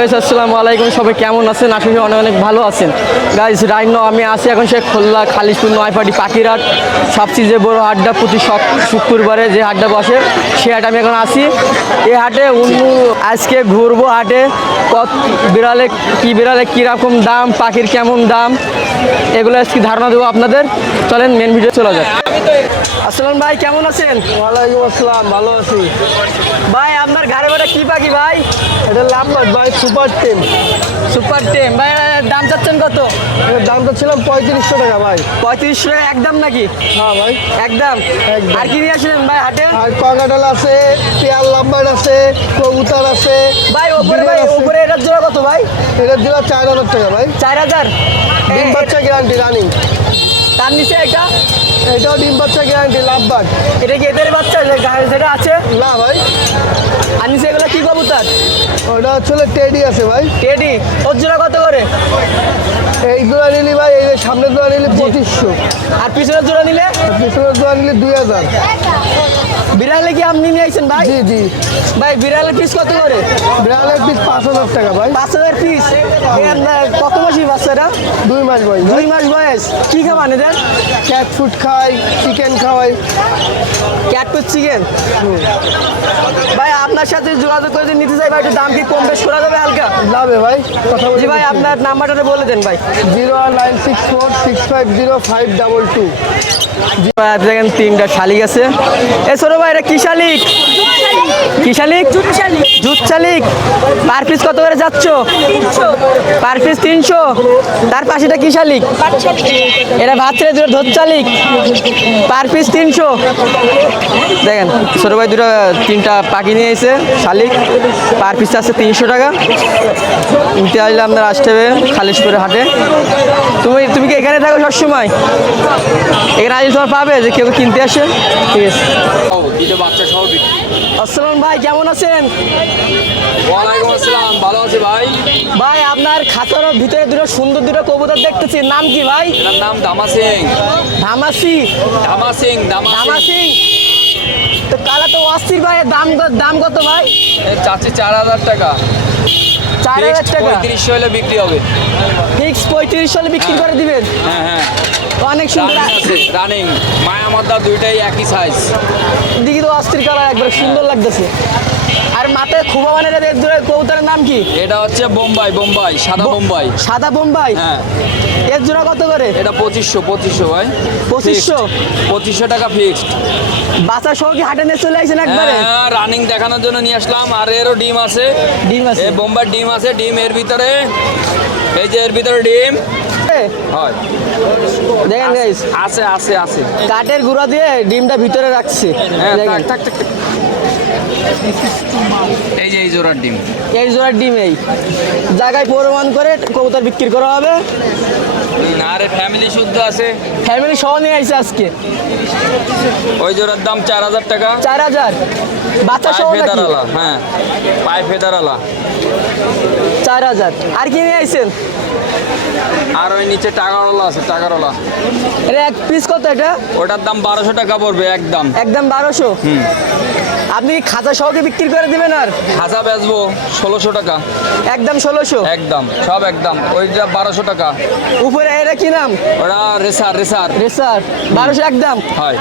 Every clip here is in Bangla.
গাইস আসসালামু আলাইকুম। সবাই কেমন আছেন? করি অনেক অনেক ভালো আছেন। গাইস রাইন আমি আছি এখন সে খোল্লা খালিশপুর নয়পাটি পাখিরহাট। সবচেয়ে বড় হাটটা প্রতি সব শুক্রবারে যে হাটটা বসে, সে হাটে আমি এখন আসি এই হাটে অন্য আজকে ঘুরবো হাটে। কত বিড়ালে কি বিড়ালে কীরকম দাম? পাখির কেমন দাম? এগুলো আজকে ধারণা দেবো আপনাদের। চলেন মেন ভিডিও চলে যাক। আসসালাম ভাই কেমন আছেন? ওয়ালাইকুম আসসালাম ভালো আছি। ভাই আপনার ঘরে বাড়া কি পাখি ভাই? এটা লাম্বার ভাই সুপার টেম। সুপার টেম ভাই দাম চাচ্ছেন কত? দামটা ছিল পঁয়ত্রিশশো টাকা ভাই। পঁয়ত্রিশশো টাকা একদম নাকি? হ্যাঁ ভাই। একদম। আর কি নিয়ে আসলেন ভাই হাটে? আর ককাটাল আছে পেয়ার লাম্বার আছে কবুতর আছে ভাই ওপরে ভাই। ওপরে এটার জোড়া কত ভাই? এটার দিল চার হাজার টাকা ভাই। চার হাজার? ডিম বাচ্চা গ্যারান্টি রানিং তার নিচে এটা এটাও ডিম বাচ্চা গ্যারান্টি লাভবাগ এটা কি এদের বাচ্চা যেটা আছে? না ভাই। আর নিচে এগুলো কি কবুতর? ওটা হচ্ছে টেডি আছে ভাই। টেডি ওর জোড়া কত করে? এই দোয়া নিলি ভাই এই সামনের দোয়া নিলি পঁচিশশো। আর পিছনের জোড়া নিলে? পিছনের জোড়া নিলে দুই হাজার। বিড়ালে কি আপনি নিয়ে আসছেন ভাই? জি জি। ভাই বিড়ালের পিস কত করে? বিড়ালের পিস পাঁচ হাজার টাকা ভাই। পাঁচ হাজার পিস কত মাসি বাচ্চারা দুই মাস ভাই দুই মাস বয়স। কি খাবার এদের? ক্যাট ফুড খাই চিকেন খাওয়াই। ক্যাটপুট চিকেন ভাই আপনার সাথে যোগাযোগ করে নিতে চাই ভাই একটু দাম কি কম বেশ করা যাবে হালকা? লাভে ভাই কথা জি ভাই আপনার নাম্বারটা বলে দেন ভাই। Zero nine six four six five zero five double two. জি ভাই দেখেন তিনটা শালিক আছে। এ ছোট ভাই এটা কি শালিক? কি শালিক? জুত শালিক। পার পিস কত করে যাচ্ছ? পার পিস তিনশো। তার পাশেটা কি শালিক? এটা ভাত ছেড়ে দুটো ধোত শালিক। পার পিস তিনশো। দেখেন ছোট ভাই দুটো তিনটা পাখি নিয়ে এসে শালিক। পার পিস আছে তিনশো টাকা। নিতে আসলে আপনার আসতে হবে খালিশপুরে হাটে। তুমি তুমি কি এখানে থাকো সবসময়? এখানে আসলে তোমার পাবে যে কেউ কিনতে আসে। ঠিক আছে। আসসালাম ভাই কেমন আছেন? আসসালাম ভালো আছি ভাই? ভাই আপনার খাতার ভিতরে দুটো সুন্দর দুটো কবুতর দেখতেছি। নাম কি ভাই? নাম দামা সিং ধামাসি দামা সিং দামা সিং তো কালা তো অস্থির ভাই দাম দাম কত ভাই? এর চার হাজার টাকা। চার হাজার টাকা? পঁয়ত্রিশশো হলে বিক্রি হবে। ফিক্স পঁয়ত্রিশ সালে বিক্রি করে দিবেন? হ্যাঁ হ্যাঁ। অনেক সুন্দর রানিং রানিং মায়া মাদ্দা দুইটাই একই সাইজ দিকে তো অস্থির কালার একবার সুন্দর লাগতেছে। আর মাথায় খুবা মানে কবুতরের নাম কি? এটা হচ্ছে বোম্বাই বোম্বাই সাদা বোম্বাই। সাদা বোম্বাই? হ্যাঁ। এর জোড়া কত করে? এটা পঁচিশশো পঁচিশশো ভাই। 2500? পঁচিশশো টাকা ফিক্সড বাচ্চা সহ কি হাটে নিয়ে চলে আসেন একবারে? হ্যাঁ রানিং দেখানোর জন্য নিয়ে আসলাম। আর এরও ডিম আছে। ডিম আছে। এ বোম্বার ডিম আছে ডিম এর ভিতরে। এই যে এর ভিতরে ডিম। হয়। দেখেন গাইস আছে আছে আছে কাঠের গুঁড়া দিয়ে ডিমটা ভিতরে রাখছে। হ্যাঁ। এই যে এই জোড়ার ডিম। এই জোড়ার ডিম এই। জায়গায় প্রমাণ করে কবুতর বিক্রি করা হবে। আর ফ্যামিলি শুদ্ধ আছে। ফ্যামিলি সহ নিয়ে আসছে আজকে। ওই জোড়ার দাম চার হাজার টাকা। চার হাজার। বাচ্চা সহ ফেদারালা হ্যাঁ। পায়ে ফেদারালা। চার হাজার। আর কি নিয়ে আসছেন আর ওই নিচে টাকারওয়ালা আছে টাকারওয়ালা এটা এক পিস কত এটা? ওটার দাম বারোশো টাকা পড়বে একদম। একদম বারোশো? আপনি কি খাতা সহকে বিক্রি করে দিবেন আর? খাঁচা বেচবো ষোলোশো টাকা। একদম ষোলোশো? একদম সব একদম। ওইটা বারোশো টাকা। উপরে এটা কি নাম? ওটা রেসার রেসার। রেসার। বারোশো একদম। হয়।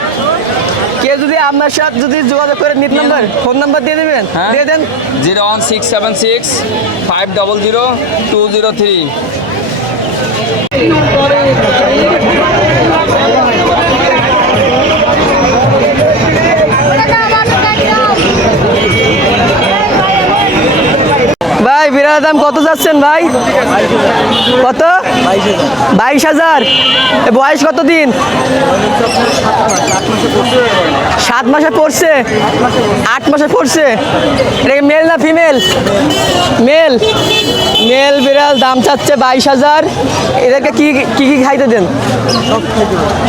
কেউ যদি আপনার সাথে যদি যোগাযোগ করে নিট নাম্বার ফোন নাম্বার দিয়ে দেবেন? হ্যাঁ। দিয়ে দেন। Zero one six seven six five double zero two zero three. ভাই দাম কত যাচ্ছেন ভাই? কত? বাইশ হাজার। বয়স কত দিন সাত মাসে পড়ছে। আট মাসে পড়ছে। মেল না ফিমেল মেল মেল বিড়াল দাম চাচ্ছে বাইশ হাজার। এদেরকে কি কি কি খাইতে দেন?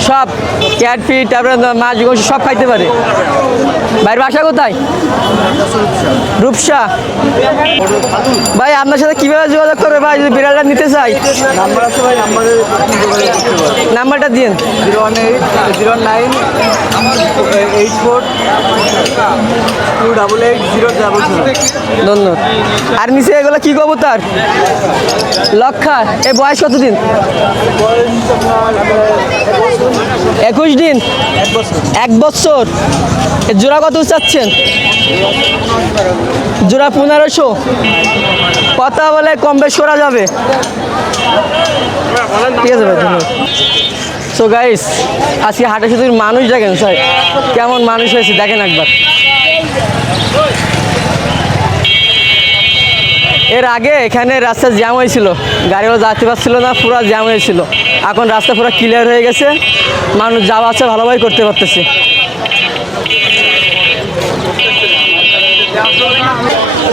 সব। ক্যাটফিট তারপরে মাছ সব খাইতে পারে। ভাইয়ের বাসা কোথায়? রূপসা ভাই আপনার সাথে কীভাবে যোগাযোগ করবে ভাই যদি বিড়ালটা নিতে চাই? নাম্বার আছে ভাই নাম্বারে নাম্বারটা দিন zero one eight zero nine eight four two double eight zero double ধন্যবাদ। আর নিচে এগুলো কি কবুতর? লক্ষা। এ বয়স কতদিন? একুশ দিন? এক বছর। এ জোড়া কত চাচ্ছেন? জোড়া পনেরোশো। কথা বলে কম বেশ করা যাবে। ঠিক আছে সো গাইস আজকে হাটে শুধু মানুষ দেখেন স্যার কেমন মানুষ হয়েছে, দেখেন একবার। এর আগে এখানে রাস্তা জ্যাম হয়েছিল। গাড়িও যাতে পারছিল না, পুরো জ্যাম হয়েছিল। এখন রাস্তা পুরো ক্লিয়ার হয়ে গেছে। মানুষ যাওয়া আসা ভালোভাবে করতে পারতেছে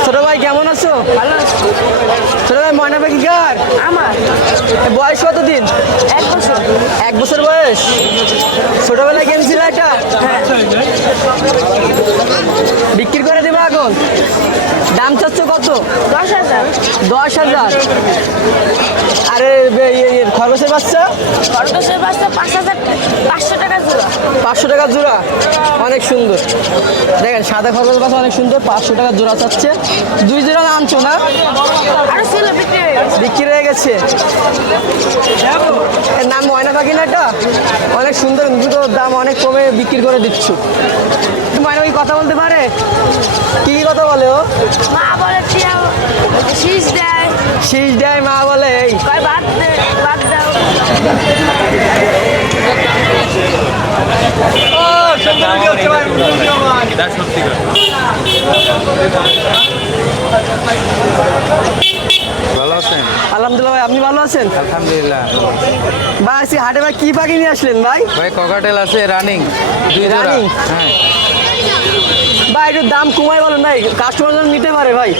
ছোট ভাই কেমন আছো ছোট ভাই ময়না পাখি কার আমার এ বয়স কতদিন? এক বছর। এক বছর বয়স। ছোটবেলায় গেম ছিল এটা বিক্রি এখন? দাম চাচ্ছ কত? দশ হাজার। দশ হাজার। আরে খরগোশের বাচ্চা? খরগোশের বাচ্চা পাঁচ হাজার পাঁচশো টাকা জোড়া। পাঁচশো টাকা জোড়া? অনেক সুন্দর। দেখেন সাদা খরগোশ বাচ্চা অনেক সুন্দর পাঁচশো টাকা জোড়া চাচ্ছে। দুই জোড়া আনছো না? বিক্রি হয়ে গেছে। এর নাম ময়না পাখি না এটা? অনেক সুন্দর দুটো দাম অনেক কমে বিক্রি করে দিচ্ছ। ময়না কথা বলতে পারে? কি কি কথা বলে ও? মা বলে শীষ দেয়। শীষ দেয় মা বলে এই। ভাত ভাত দাও। ভালো আছেন? আলহামদুলিল্লাহ ভাই আপনি ভালো আছেন? আলহামদুলিল্লাহ। ভাই আজকে হাটে ভাই কি পাখি নিয়ে আসলেন ভাই? ভাই ককাটেল আছে রানিং। Running? হ্যাঁ। ভাই একটু দাম কমাই বলেন ভাই কাস্টমার যেন নিতে পারে ভাই।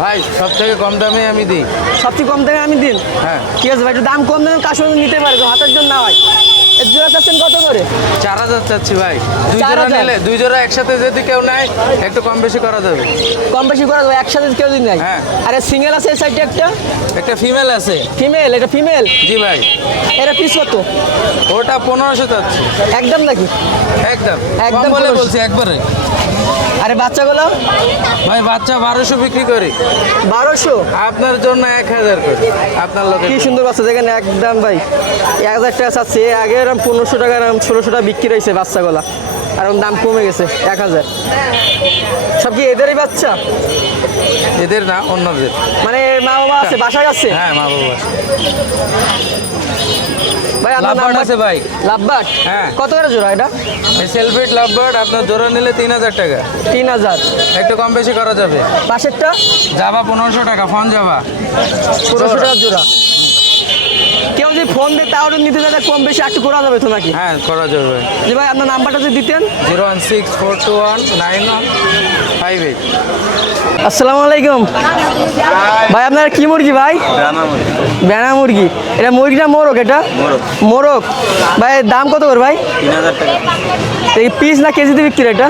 ভাই সব থেকে কম দামে আমি দিই। সবচেয়ে কম দামে আমি দিন? হ্যাঁ। ঠিক আছে ভাই একটু দাম কম দামে কাস্টমার নিতে পারে হাতের জন্য না হয় জোড়া চাচ্ছেন কত করে? চার হাজার চাচ্ছি ভাই। দুই জোড়া নিলে দুই জোড়া একসাথে যদি কেউ নেয় একটু কম বেশি করা যাবে। কম বেশি করা যাবে একসাথে কেউ নাই হ্যাঁ। আরে সিঙ্গেল আছে এই সাইডে একটা? একটা ফিমেল আছে। ফিমেল এটা ফিমেল জি ভাই। এটা পিস কত? ওটা পনেরোশো চাচ্ছি একদম নাকি? একদম। একদম বলে বলছি একবারে। আরে বাচ্চাগুলো? ভাই বাচ্চা বারোশো বিক্রি করি। বারোশো? আপনার জন্য এক হাজার করে। আপনার লোকের কি সুন্দর বাচ্চা দেখেন একদম ভাই। এক হাজার টাকা চাচ্ছে আগে এরকম পনেরোশো টাকা এরকম ষোলোশো টাকা বিক্রি হয়েছে বাচ্চাগুলা। আর দাম কমে গেছে এক হাজার। সব কি এদেরই বাচ্চা? এদের না অন্যদের। মানে মা বাবা আছে বাসায় আছে? হ্যাঁ মা বাবা ভাই আপনার লাভবার্ড নাম্বার- আছে ভাই। হ্যাঁ। কত করে জোড়া এটা? এই সেলফিট লাভবার্ড আপনার জোড়া নিলে তিন হাজার টাকা। তিন হাজার। একটু কম বেশি করা যাবে। পাশেরটা? যাবা পনেরোশো টাকা ফোন যাবা পনেরোশো টাকা জোড়া। কেউ যদি ফোন দেয় তাও নিতে চায় কম বেশি একটু করা যাবে তো নাকি? হ্যাঁ করা যাবে। যে ভাই আপনার নাম্বারটা যদি দিতেন। Zero one six four two one nine one five eight. আসসালামু আলাইকুম। ভাই আপনার কি মুরগি ভাই? বেড়া মুরগি। এটা মুরগিটা মোরগ এটা? মোরগ। ভাই দাম কত করে ভাই? এই পিস না কেজিতে বিক্রি এটা?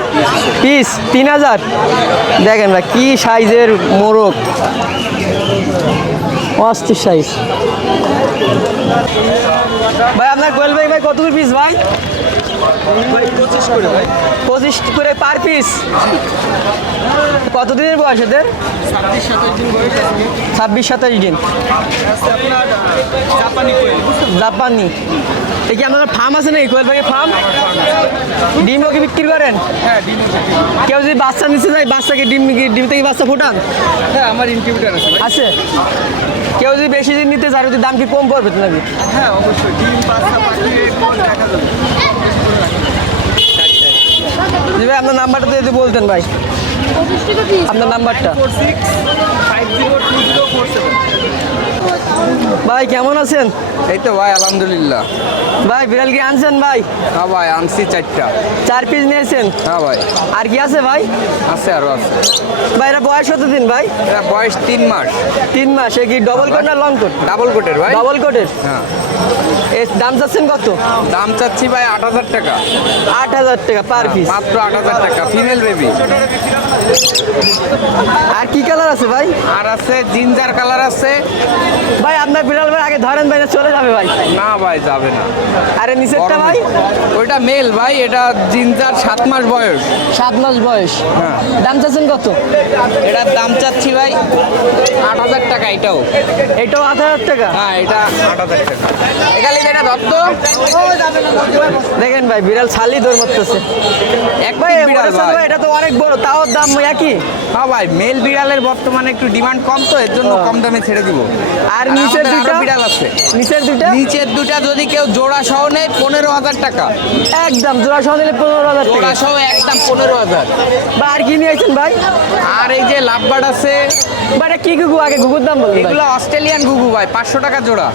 পিস তিন হাজার। দেখেন ভাই কি সাইজের মোরগ? অস্থির সাইজ ভাই আপনার কোয়েল ভাই ভাই কত পিস ভাই? পঁচিশ করে পার পিস কতদিনের বয়স এদের? ছাব্বিশ সাতাশ দিন জাপানি এই কি আপনাদের ফার্ম আছে নাকি কোয়েল পাখি ফার্ম? ডিমও কি বিক্রি করেন? কেউ যদি বাচ্চা নিতে চায় বাচ্চাকে ডিম ডিম থেকে বাচ্চা ফুটান? হ্যাঁ আমার ইনকিউবেটার আছে আছে? কেউ যদি বেশি দিন নিতে চায় যদি দাম কি কম পড়বে নাকি? হ্যাঁ অবশ্যই। ডিম পাঁচটা পাখি দেখা যাবে জি ভাই আপনার নাম্বারটা যদি বলতেন ভাই। আপনার নাম্বারটা। ভাই কেমন আছেন? এই তো ভাই আলহামদুলিল্লাহ। ভাই বিড়াল কি আনছেন ভাই? হ্যাঁ ভাই আনছি চারটা। চার পিস নিয়েছেন? হ্যাঁ ভাই। আর কি আছে ভাই? আছে আরও আছে। ভাই এটা বয়স কত দিন ভাই? এটা বয়স তিন মাস। তিন মাস এ কি ডবল কোট না লং কোট ডাবল কোটের ভাই। ডবল কোটের হ্যাঁ। দাম চাচ্ছেন কত? দাম চাচ্ছি ভাই আট হাজার টাকা। আট হাজার টাকা পার পিস মাত্র আট হাজার টাকা ফিমেল বেবি আর কি কালার আছে ভাই? আর আছে জিঞ্জার কালার আছে। ভাই আপনার বিড়াল ভাই আগে ধরেন ভাই চলে যাবে ভাই? না ভাই যাবে না। আরে নিচেরটা ভাই? ওইটা মেল ভাই এটা জিঞ্জার সাত মাস বয়স। সাত মাস বয়স। হ্যাঁ। দাম চাচ্ছেন কত? এটার দাম চাচ্ছি ভাই আট হাজার টাকা এটাও। এটাও আট হাজার টাকা? হ্যাঁ এটা আট হাজার টাকা। এখানে এটা দত্ত। দেখেন ভাই বিড়াল ছালি দৌড় মারতেছে। এক ভাই বিড়াল এটা তো অনেক বড় তাও দাম একই। হ্যাঁ ভাই মেল বিড়ালের বর্তমানে একটু ডিমান্ড কম তো এর জন্য কম দামে ছেড়ে দিব। আর নিচের দুইটা? বিড়াল আছে। নিচের দুইটা? নিচের দুটা যদি কেউ জোড়া সহ নেয় পনেরো হাজার টাকা। একদম জোড়া সহ নিলে পনেরো হাজার জোড়া টাকা সহ একদম পনেরো হাজার। বা আর কি নিয়েছেন ভাই? আর এই যে লাভবার্ড আছে বা কি গুগু আগে গুগুর দাম বলুন ভাই। এগুলো অস্ট্রেলিয়ান গুগু ভাই পাঁচশো টাকা জোড়া।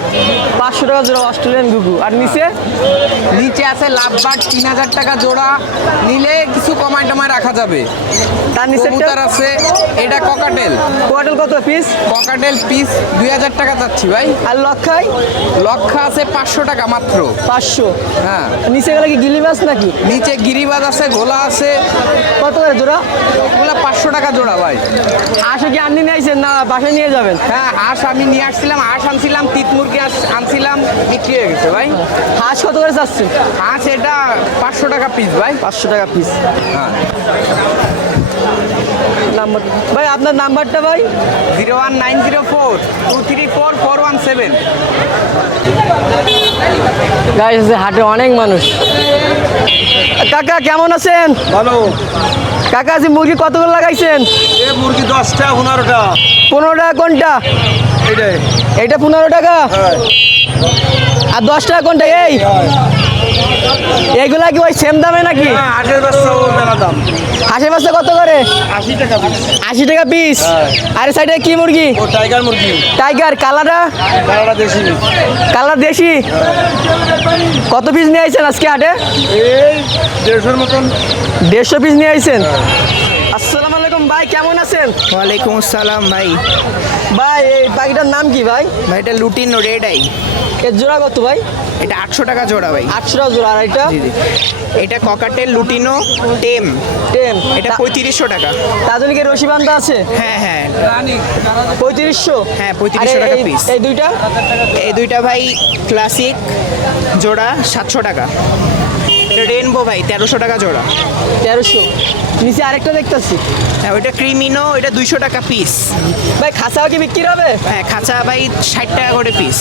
পাঁচশো টাকা জোড়া অস্ট্রেলিয়ান গুগু আর নিচে? নিচে আছে লাভবার্ড তিন হাজার টাকা জোড়া। নিলে কিছু কমায় টমায় রাখা যাবে। তার নিচেরটা? কবুতর আছে এটা ককাটেল। কোয়াটেল কত পিস ককাটেল পিস দুই হাজার টাকা চাচ্ছি ভাই। আর লক্ষাই? লক্ষা আছে পাঁচশো টাকা মাত্র। পাঁচশো? হ্যাঁ। নিচে গেলে কি গিলি মাছ নাকি? নিচে গিরিবাজ আছে গোলা আছে। কত করে জোড়া? ওগুলো পাঁচশো টাকা জোড়া ভাই। হাঁসে কি আননি নিয়েছেন না বাসায় নিয়ে যাবেন। হ্যাঁ হাঁস আমি নিয়ে আসছিলাম হাঁস আনছিলাম তিত মুরগি আনছিলাম বিক্রি হয়ে গেছে ভাই। হাঁস কত করে যাচ্ছে হাঁস এটা পাঁচশো টাকা পিস ভাই। পাঁচশো টাকা পিস হ্যাঁ। নাম্বার। ভাই আপনার নাম্বারটা ভাই? Zero one nine zero four two three four four one seven. Guys হাটে অনেক মানুষ। কাকা কেমন আছেন? ভালো। কাকা আজ মুরগি কতগুলো লাগাইছেন? এ মুরগি দশটা পনেরোটা। পনেরোটা কোনটা? এটাই এইটা পনেরো টাকা। হ্যাঁ। আর দশ টাকা কোনটা? এই। এইগুলা কি ওই সেম দামে নাকি? হ্যাঁ হাঁসের বাচ্চা কত করে? আশি টাকা। আশি পিস আর সাইডে কি মুরগি? টাইগার মুরগি। টাইগার কালারটা কালারটা দেশি কালার দেশি? কত পিস নিয়ে আইছেন আজকে হাটে? দেড়শোর মতন। দেড়শো পিস নিয়ে আইছেন? আলাইকুম ভাই কেমন আছেন? ওয়ালাইকুম আসসালাম ভাই। ভাই এই পাখিটার নাম কি ভাই? ভাই এটা লুটিনো রেড আই। এর জোড়া কত ভাই? এটা আটশো টাকা জোড়া ভাই। আটশো টাকা জোড়া আর এটা? এটা ককাটেল লুটিনো টেম। টেম। এটা পঁয়ত্রিশশো টাকা। তাদের কি রশি বান্ধা আছে? হ্যাঁ হ্যাঁ। পঁয়ত্রিশশো? হ্যাঁ, পঁয়ত্রিশশো টাকা piece। এই দুইটা? এই দুইটা ভাই ক্লাসিক জোড়া সাতশো টাকা। রেনবো ভাই তেরোশো টাকা জোড়া। তেরোশো। নিচে আরেকটা দেখতেছি। হ্যাঁ ওইটা ক্রিমিনো এটা দুইশো টাকা পিস ভাই খাসাও কি বিক্রি হবে? হ্যাঁ খাঁচা ভাই ষাট টাকা করে পিস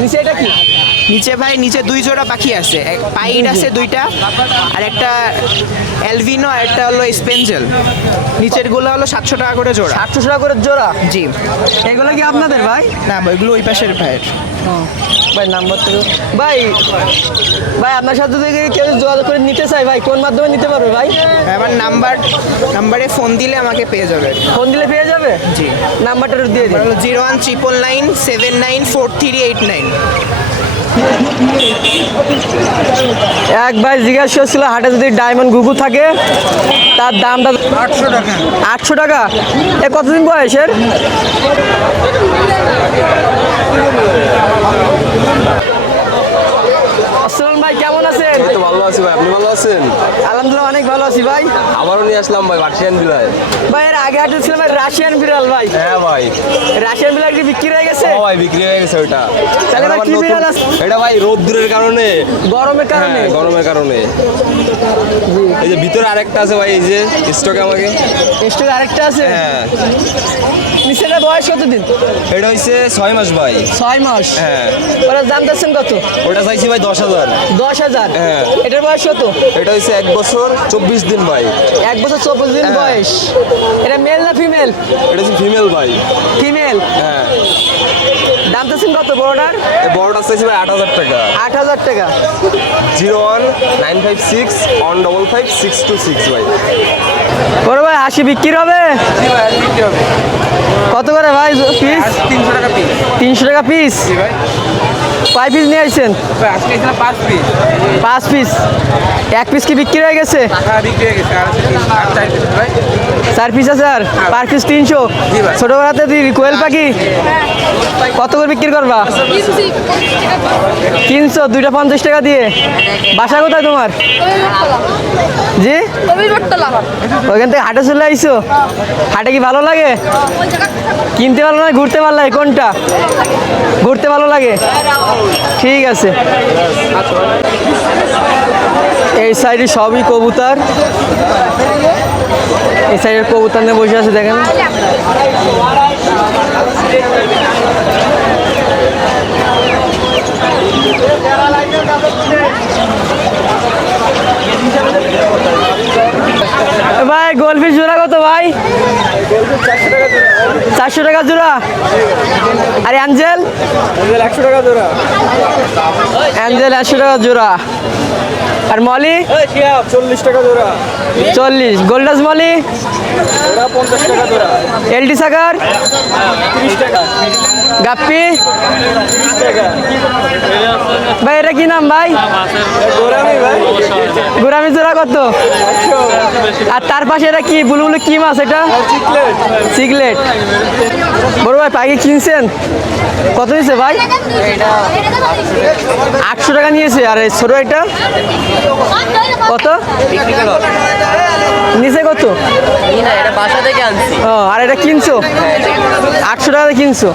নিচে এটা কি? নিচে ভাই নিচে দুই জোড়া পাখি আছে। এক পাইড আছে দুইটা আর একটা অ্যালভিনো আর একটা হলো স্পেঞ্জেল নিচেরগুলো হলো সাতশো টাকা করে জোড়া। আটশো টাকা করে জোড়া? জি। এগুলো কি আপনাদের ভাই? না ওইগুলো ওই পাশের ভাইয়ের। ভাই নাম্বার তো ভাই ভাই আপনার সাথে যদি কেউ যোগাযোগ করে নিতে চাই ভাই? কোন মাধ্যমে নিতে পারবে ভাই? আমার নাম্বার নাম্বারে ফোন দিলে আমাকে পেয়ে যাবে। ফোন দিলে পেয়ে যাবে? জি। নাম্বারটা দিয়ে দিন। Zero one triple nine seven nine four three eight nine. এক ভাই জিজ্ঞাসা করছিল হাটে যদি ডায়মন্ড ঘুঘু থাকে তার দামটা আটশো টাকা। আটশো টাকা? এ কতদিন বয়সের আসসালাম ভাই কেমন আছেন এই তো ভালো আছি ভাই আপনি ভালো আছেন? আলহামদুলিল্লাহ অনেক ভালো আছি ভাই। আমারও নিয়ে আসলাম ভাই বার্ষিয়ান বিলায় ভাই এর আগে হাটে ছিল ভাই রাশিয়ান বিড়াল ভাই। হ্যাঁ ভাই। রাশিয়ান বিড়াল কি বিক্রি হয়ে গেছে? ও ভাই বিক্রি হয়ে গেছে ওইটা। তাহলে ভাই কি বিড়াল আছে? এটা ভাই রোদ্দুরের কারণে। গরমের কারণে? হ্যাঁ গরমের কারণে। এই যে ভিতরে আরেকটা আছে ভাই এই যে স্টকে আমাকে। স্টোর আরেকটা আছে? হ্যাঁ। নিচের বয়স কতদিন? এটা হচ্ছে ছয় মাস ভাই। ছয় মাস। হ্যাঁ। ওরা দাম চাচ্ছেন কত? ওটা চাইছি ভাই দশ হাজার। দশ হাজার? হ্যাঁ। এটার বয়স কত? এটা হচ্ছে এক বছর চব্বিশ দিন ভাই। এক বছর চব্বিশ দিন হ্যাঁ। বয়স। এটা মেল না ফিমেল এটা হচ্ছে ফিমেল ভাই। ফিমেল হ্যাঁ। কত বড়টার এই বড়টা চাইছি ভাই আট হাজার টাকা। আট হাজার টাকা। Zero one nine five six one double five six two six ভাই। বড় ভাই হবে? বিক্রি হবে। কত করে ভাই পিস তিনশো টাকা পিস তিনশো টাকা পিস ভাই। কয় পিস নিয়ে আসছেন পাঁচ পিস এক পিস কি বিক্রি হয়ে গেছে? হ্যাঁ হয়ে চার পিস আছে আর? পার পিস তিনশো। ছোটোবেলাতে দিদি কোয়েল পাখি? কত করে বিক্রি করবা? তিনশো দুইটা পঞ্চাশ টাকা দিয়ে। বাসা কোথায় তোমার? জি? ওইখান থেকে হাটে চলে আইসো হাটে কি ভালো লাগে? কিনতে ভালো লাগে ঘুরতে ভালো লাগে কোনটা? লাগে? ঠিক আছে। এই সাইডে সবই কবুতর। এই সাইডের কবুতর নিয়ে বসে আছে দেখেন। ভাই গোলফিস জোড়া কত ভাই? চারশো টাকা জোড়া। আর অ্যাঞ্জেল? একশো টাকা জোড়া অ্যাঞ্জেল একশো টাকা জোড়া। আর মলি? চল্লিশ টাকা জোড়া। চল্লিশ। গোল্ডাস মলি? এলটি তিরিশ গাপ্পি। ভাই, এটা কি নাম ভাই? গোরামি জোড়া কত? আর তার পাশে এটা কি? বুলু বুলু কি মাছ এটা? সিগলেট। বড় ভাই পাখি কিনছেন? কত নিয়েছে ভাই? আটশো টাকা নিয়েছে। আর ছোটো এটা কত? নিচে কত? ও আর এটা কিনছো? আটশো টাকা কিনছো।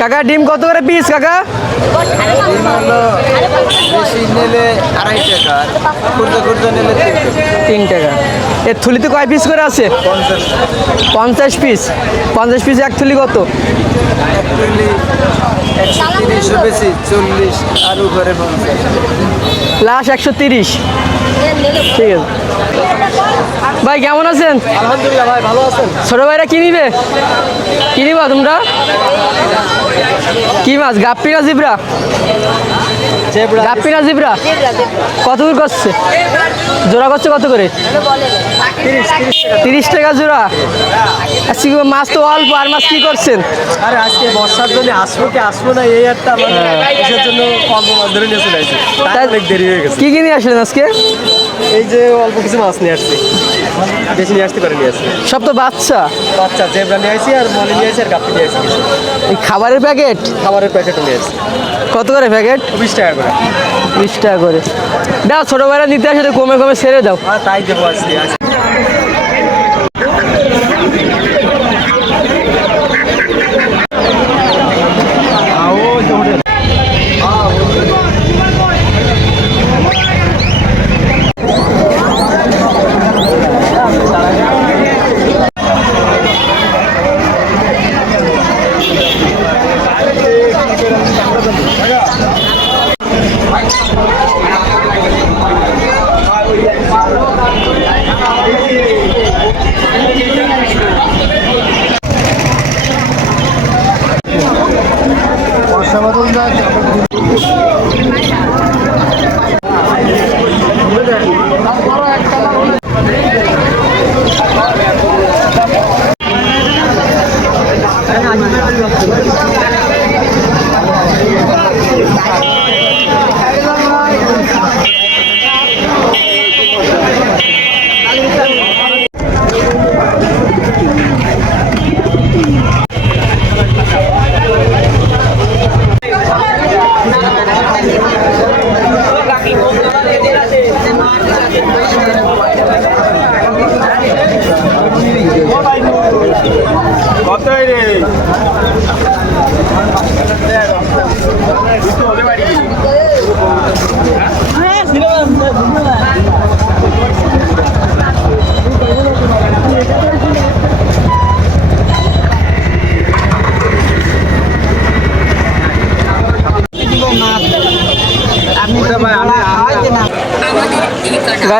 কাকা ডিম কত করে পিস কাকা? বেশি নিলে আড়াই টাকা খুঁজতে খুঁজতে নিলে তিন টাকা। থুলিতে কয় পিস করে আছে? পঞ্চাশ। পিস পঞ্চাশ পিস এক থুলি কত? একচল্লিশ একশো তিরিশও বেশি চল্লিশ আর উপরে পঞ্চাশ। লাস্ট একশো তিরিশ। ঠিক আছে। ভাই কেমন আছেন? আলহামদুলিল্লাহ ভাই ভালো আছেন? ছোট ভাইরা কি নিবে? কি নিবা তোমরা? কি মাছ? গাপ্পি না জিবরা? 是啊 গাপ্পি না জিবরা কত দূর করছে? জোড়া করছে কত করে? তিরিশ টাকা। জোড়া। আজকে মাছ তো অল্প আর মাছ কি করছেন? আরে আজকে বর্ষার জন্য আসব কি আসব না এই একটা মানে জন্য অল্প মাছ ধরে নিয়ে চলে আসছে অনেক দেরি হয়ে গেছে। কি কি নিয়ে আসলেন আজকে? এই যে অল্প কিছু মাছ নিয়ে আসছি। বেশি নিয়ে আসতে পারি নিয়ে আসছি সব তো বাচ্চা। বাচ্চা জেবরা নিয়ে আসি আর মলি নিয়ে আসি আর কাপি নিয়ে আসি। এই খাবারের প্যাকেট? খাবারের প্যাকেট নিয়ে আসছি কত করে প্যাকেট? বিশ টাকা করে। বিশ টাকা করে। দাও ছোটো ভাইরা নিতে আসে কমে কমে সেরে দাও। তাই দেবো আজকে আজকে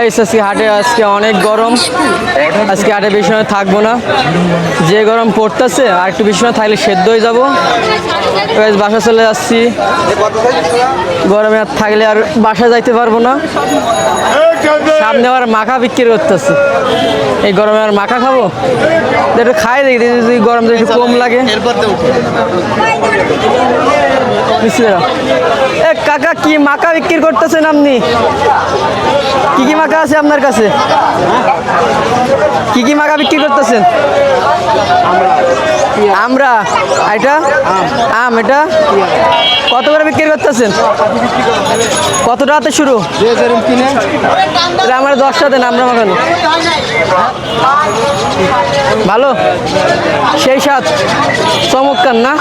গাইস আজকে হাটে আজকে অনেক গরম। আজকে হাটে বেশি থাকব না। যে গরম পড়তেছে, আর একটু বেশি সময় থাকলে সেদ্ধ হয়ে যাব। বাসা চলে যাচ্ছি। গরমে আর থাকলে আর বাসা যাইতে পারব না। সামনে আবার মাখা বিক্রি করতেছে। এই গরমে আর মাখা খাব? একটু খাই দেখি যদি গরম একটু কম লাগে। এ কাকা কি মাখা বিক্রি করতেছেন আপনি? কি কি মাখা আছে আপনার কাছে? কি কি মাখা বিক্রি করতেছেন? আমরা এটা আম, এটা? কত করে বিক্রি করতেছেন? কত টাকাতে শুরু? আমরা দশটা দেন, আমরা মাখানো। ভালো? সেই সাত চমৎকার, না?